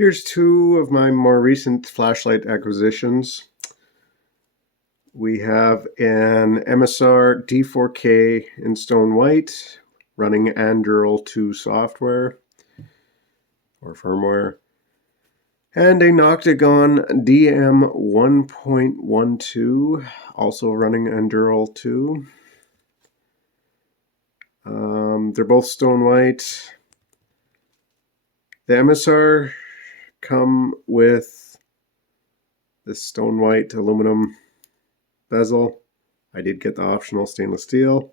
Here's two of my more recent flashlight acquisitions. We have an Emisar D4K in stone white running Anduril 2 software or firmware, and a Noctigon DM 1.12 also running Anduril 2. They're both stone white. The Emisar come with this stone white aluminum bezel. I did get the optional stainless steel,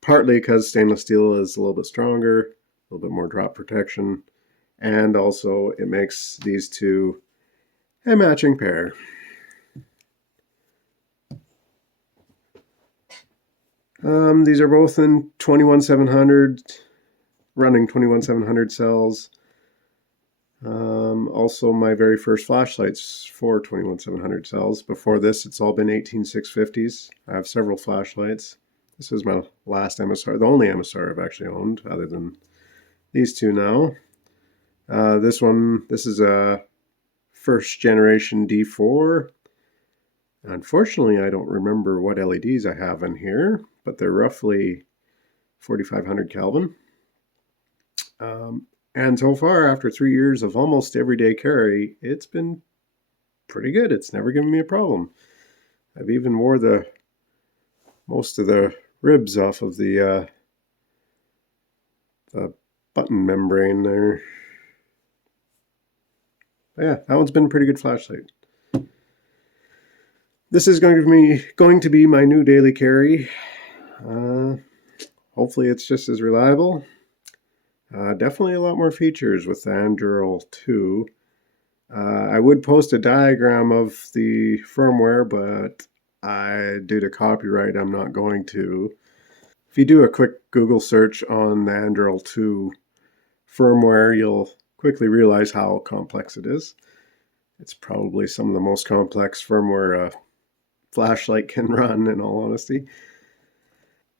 partly because stainless steel is a little bit stronger, a little bit more drop protection, and also it makes these two a matching pair. These are both in 21700, running 21700 cells. Also my very first flashlights for 21700 cells. Before this, it's all been 18650s. I have several flashlights. This is my last Emisar, the only Emisar I've actually owned, other than these two now. This is a first generation D4. Unfortunately, I don't remember what LEDs I have in here, but they're roughly 4500 Kelvin. And so far, after 3 years of almost everyday carry, it's been pretty good. It's never given me a problem. I've even wore most of the ribs off of the button membrane there. But yeah, that one's been a pretty good flashlight. This is going to be my new daily carry. Hopefully it's just as reliable. Definitely a lot more features with the Anduril 2. I would post a diagram of the firmware, but due to copyright, I'm not going to. If you do a quick Google search on the Anduril 2 firmware, you'll quickly realize how complex it is. It's probably some of the most complex firmware a flashlight can run, in all honesty.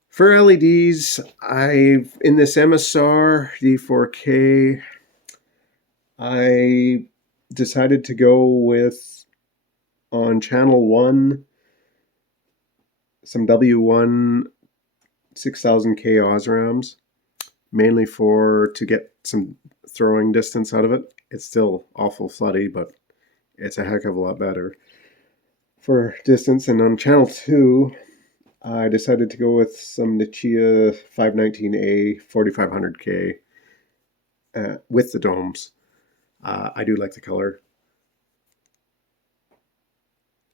For LEDs, in this Emisar D4K, I decided to go with, on channel 1, some W1 6000K Osrams, mainly to get some throwing distance out of it. It's still awful floody, but it's a heck of a lot better for distance. And on channel 2, I decided to go with some Nichia 519A 4500K with the domes. I do like the color.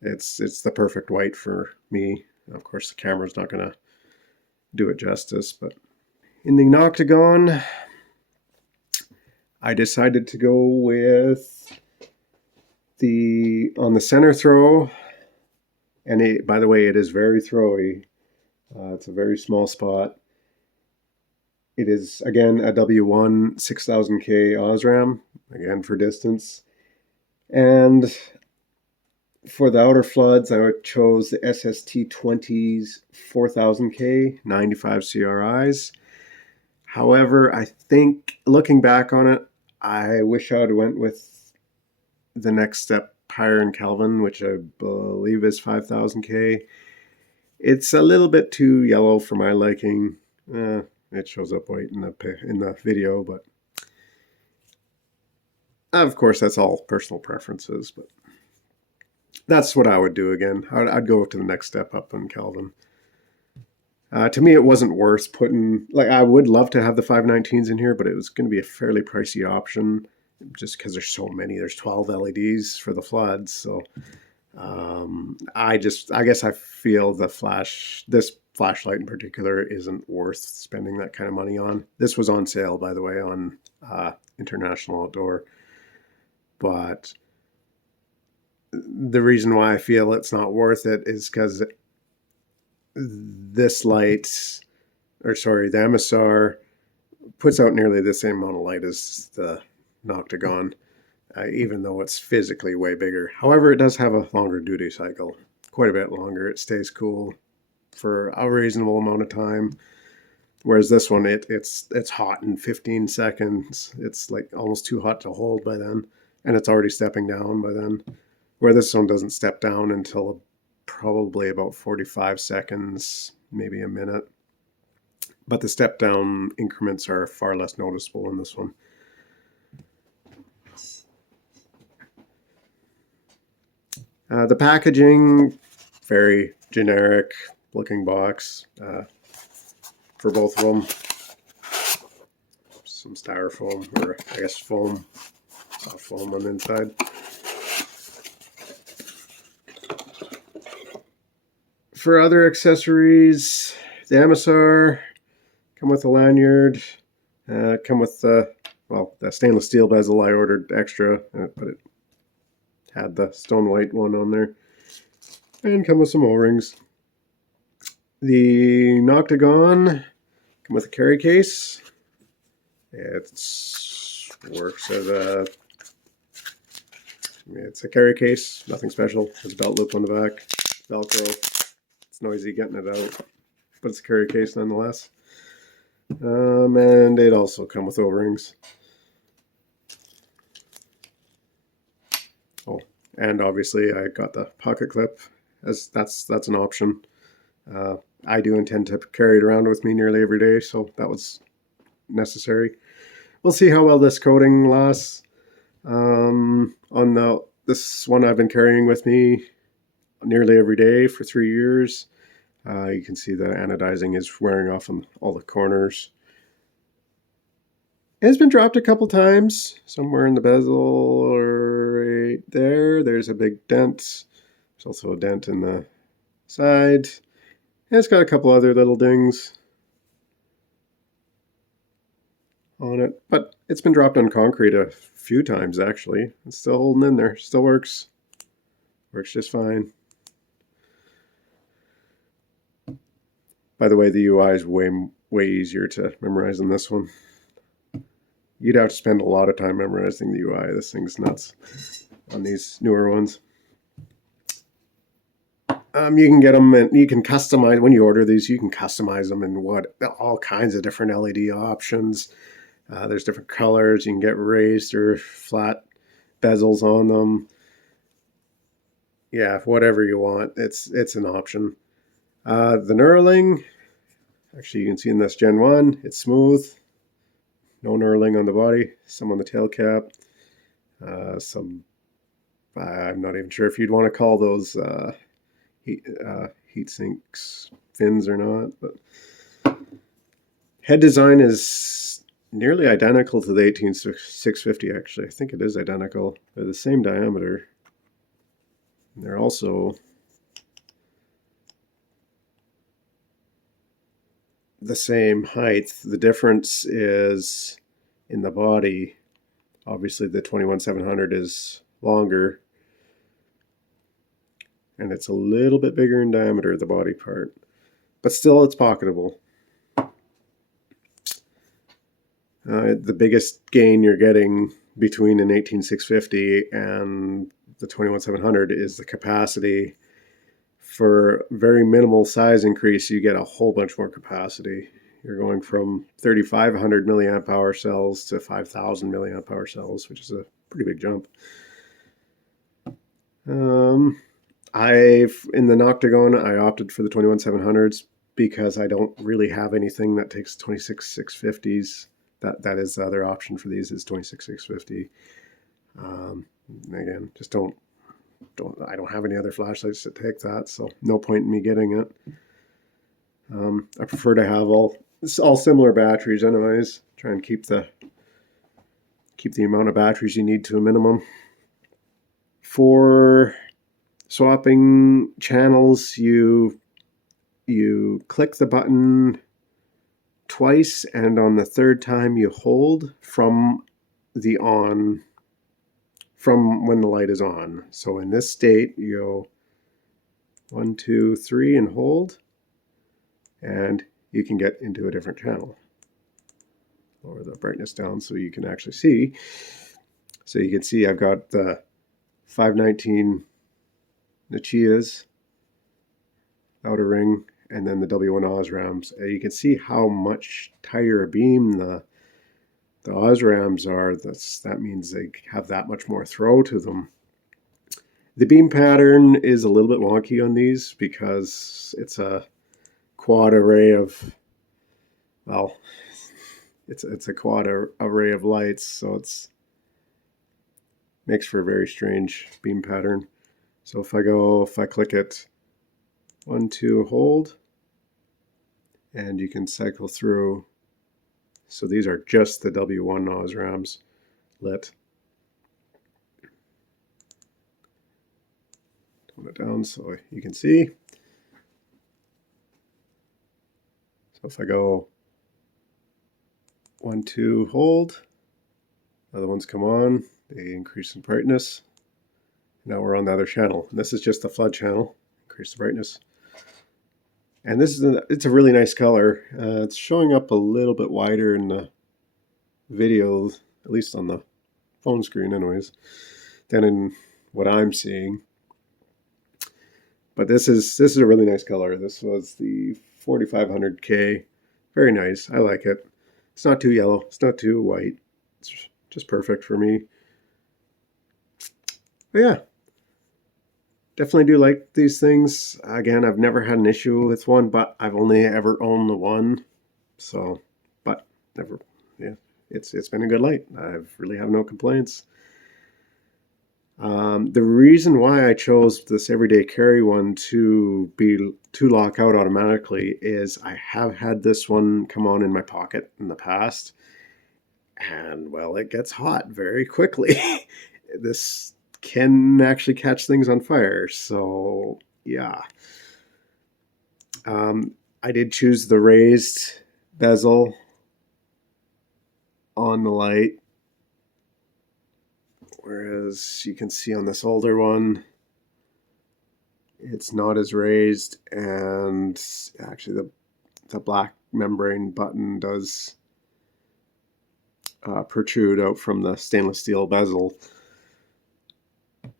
It's the perfect white for me. Of course, the camera's not going to do it justice, but in the Noctigon, I decided to go with on the center throw, and by the way, it is very throwy. It's a very small spot. It is, again, a W1 6000K Osram, again for distance. And for the outer floods, I chose the SST20's 4000K 95 CRIs. However, I think, looking back on it, I wish I would have went with the next step higher in Kelvin, which I believe is 5000K. It's a little bit too yellow for my liking. It shows up white in the video, but of course that's all personal preferences. But that's what I would do again. I'd go to the next step up in Kelvin. To me, it wasn't worth putting. I would love to have the 519s in here, but it was going to be a fairly pricey option, just because there's so many. There's 12 LEDs for the floods, so I guess I feel this flashlight in particular isn't worth spending that kind of money on. This was on sale, by the way, on International Outdoor. But the reason why I feel it's not worth it is because the Emisar puts out nearly the same amount of light as the Noctigon, even though it's physically way bigger. However, it does have a longer duty cycle, quite a bit longer. It stays cool for a reasonable amount of time. Whereas this one, it's hot in 15 seconds. It's like almost too hot to hold by then, and it's already stepping down by then. Where this one doesn't step down until probably about 45 seconds, maybe a minute. But the step down increments are far less noticeable in this one. The packaging, very generic looking box for both of them. Some styrofoam, or I guess foam, soft foam on the inside. For other accessories, the Emisar come with a lanyard, come with the stainless steel bezel I ordered extra, but it had the stone white one on there, and come with some O-rings. The Noctigon come with a carry case. It works as it's a carry case, nothing special. There's a belt loop on the back, Velcro. It's noisy getting it out, but it's a carry case nonetheless. And it also come with O-rings. Oh, and obviously I got the pocket clip, as that's an option. I do intend to carry it around with me nearly every day, so that was necessary. We'll see how well this coating lasts. On this one I've been carrying with me nearly every day for 3 years. You can see the anodizing is wearing off on all the corners. It's been dropped a couple times, somewhere in the bezel right there. There's a big dent. There's also a dent in the side. And it's got a couple other little dings on it, but it's been dropped on concrete a few times actually. It's still holding in there, still works just fine. By the way, the UI is way easier to memorize than this one. You'd have to spend a lot of time memorizing the UI. This thing's nuts on these newer ones. You can get them, and you can customize when you order these. You can customize them in all kinds of different LED options. There's different colors. You can get raised or flat bezels on them. Yeah, whatever you want. It's an option. The knurling, actually you can see in this Gen 1, it's smooth. No knurling on the body. Some on the tail cap. Some, I'm not even sure if you'd want to call those heat sinks fins or not. But head design is nearly identical to the 18650 actually. I think it is identical. They're the same diameter. And they're also the same height. The difference is in the body. Obviously the 21700 is longer, and it's a little bit bigger in diameter, the body part, but still it's pocketable. The biggest gain you're getting between an 18650 and the 21700 is the capacity. For very minimal size increase, you get a whole bunch more capacity. You're going from 3,500 milliamp hour cells to 5,000 milliamp hour cells, which is a pretty big jump. In the Noctigon, I opted for the 21700s because I don't really have anything that takes 26650s. That is the other option for these is 26650. Again, just I don't have any other flashlights that take that, so no point in me getting it. I prefer to have all similar batteries anyways. Try and keep the amount of batteries you need to a minimum. For swapping channels, you click the button twice, and on the third time you hold from when the light is on. So in this state, you go 1, 2, 3 and hold, and you can get into a different channel. Lower the brightness down so you can actually see. So you can see I've got the 519 Nichiyas outer ring and then the W1 Osrams. You can see how much tighter a beam the Osrams are. That means they have that much more throw to them. The beam pattern is a little bit wonky on these because it's a quad array of, well, it's a quad array of lights, so it's makes for a very strange beam pattern. So if I click it 1, 2, hold, and you can cycle through. So these are just the W1 Osrams lit. Tone it down so you can see. So if I go 1, 2, hold, other ones come on, they increase in brightness. Now we're on the other channel. And this is just the flood channel. Increase the brightness. And this is it's a really nice color. It's showing up a little bit wider in the video, at least on the phone screen anyways, than in what I'm seeing. But this is a really nice color. This was the 4500K. Very nice. I like it. It's not too yellow. It's not too white. It's just perfect for me. But yeah, definitely do like these things. Again, I've never had an issue with one, but I've only ever owned the one. So, but never, yeah, it's been a good light. I really have no complaints. The reason why I chose this everyday carry one to lock out automatically is I have had this one come on in my pocket in the past, and well, it gets hot very quickly. This can actually catch things on fire. So yeah, I did choose the raised bezel on the light, whereas you can see on this older one it's not as raised, and actually the black membrane button does protrude out from the stainless steel bezel.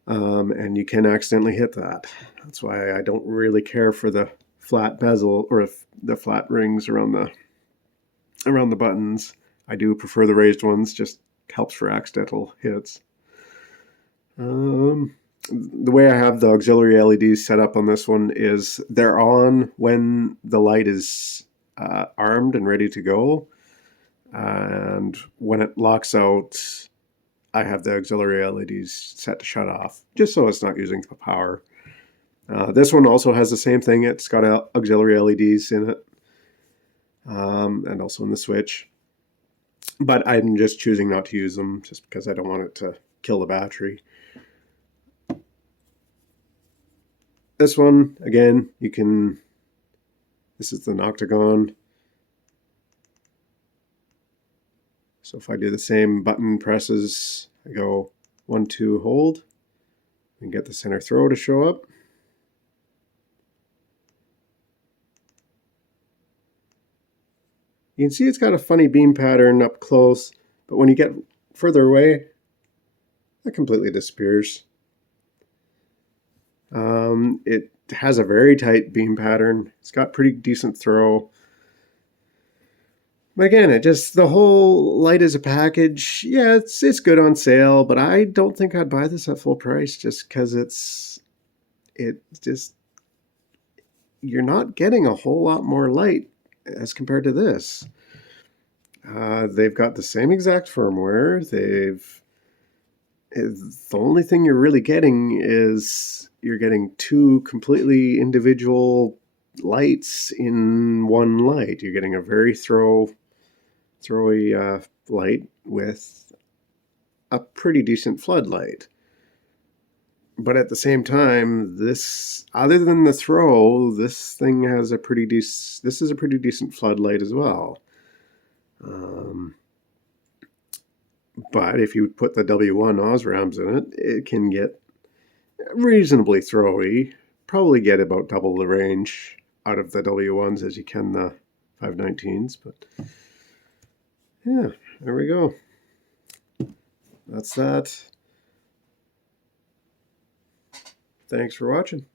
And you can accidentally hit that. That's why I don't really care for the flat bezel or the flat rings around the buttons. I do prefer the raised ones, just helps for accidental hits. The way I have the auxiliary LEDs set up on this one is they're on when the light is armed and ready to go, and when it locks out, I have the auxiliary LEDs set to shut off, just so it's not using the power. This one also has the same thing. It's got auxiliary LEDs in it, and also in the switch. But I'm just choosing not to use them just because I don't want it to kill the battery. This one, again, this is the Noctigon. So if I do the same button presses, I go 1, 2, hold, and get the center throw to show up. You can see it's got a funny beam pattern up close, but when you get further away, that completely disappears. It has a very tight beam pattern. It's got pretty decent throw. But again, the whole light as a package, yeah, it's good on sale, but I don't think I'd buy this at full price just because you're not getting a whole lot more light as compared to this. They've got the same exact firmware. The only thing you're really getting is you're getting two completely individual lights in one light. You're getting a very throwy light with a pretty decent floodlight. But at the same time, this, other than the throw, this thing has this is a pretty decent floodlight as well. But if you put the W1 Osrams in it, it can get reasonably throwy. Probably get about double the range out of the W1s as you can the 519s. But yeah, there we go. That's that. Thanks for watching.